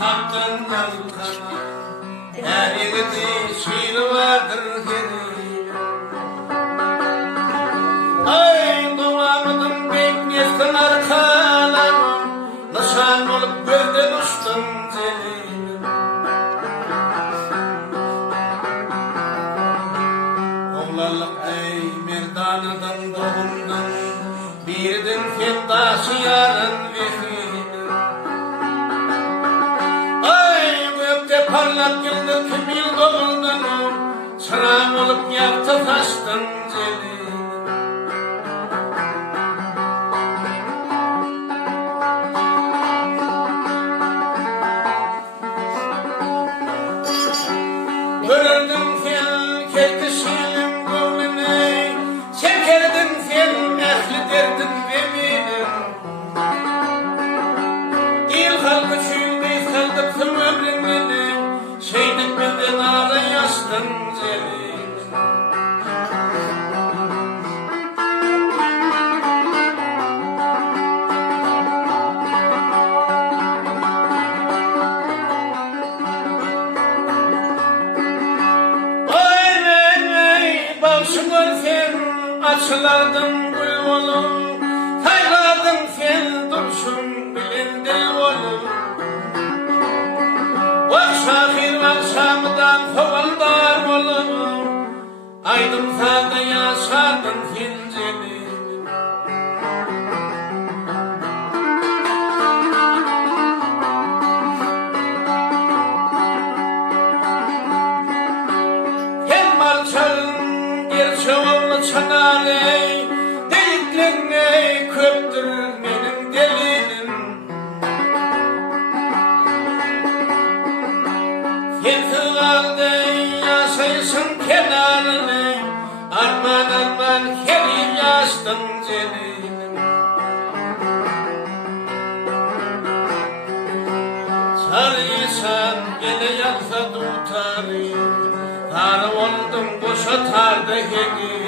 haktan yazılkana her yegidi şiiri vardır geri. Ay doğamıdım beklesin arkalarım, nişan olup gözden uçtum Jelilim. Oğlanlık ey merdanıdan doğumdan, birden feddaşı yarın vehir. Ay gökte parlak yıldır kim yıl doğumdan, çırağım olup ýagty taştın Jelilim. Görürdüm fel kelkişilim gönlüne, çekerdin fel ehli derdin veminim. İl halkı çüğündeyiz kaldıktım ömrümünü, şeydik benden ağla yaştın Jelilim. Açılardın gül olum, tayladın fel dursun bilindil olum. Vakşahir vakşamıdan kovaldar olum, aydymlarda yaşardın fel Jelilim. Fel marçalın gerçeğini çanaley, deliklerine köptür benim delilim. Fethıvalde yaşaysın kenarını, arman arman kerim yaştın Jelilim. Çary Işan gele yalsa tutarı, tarı oldum boşa tardı hegi.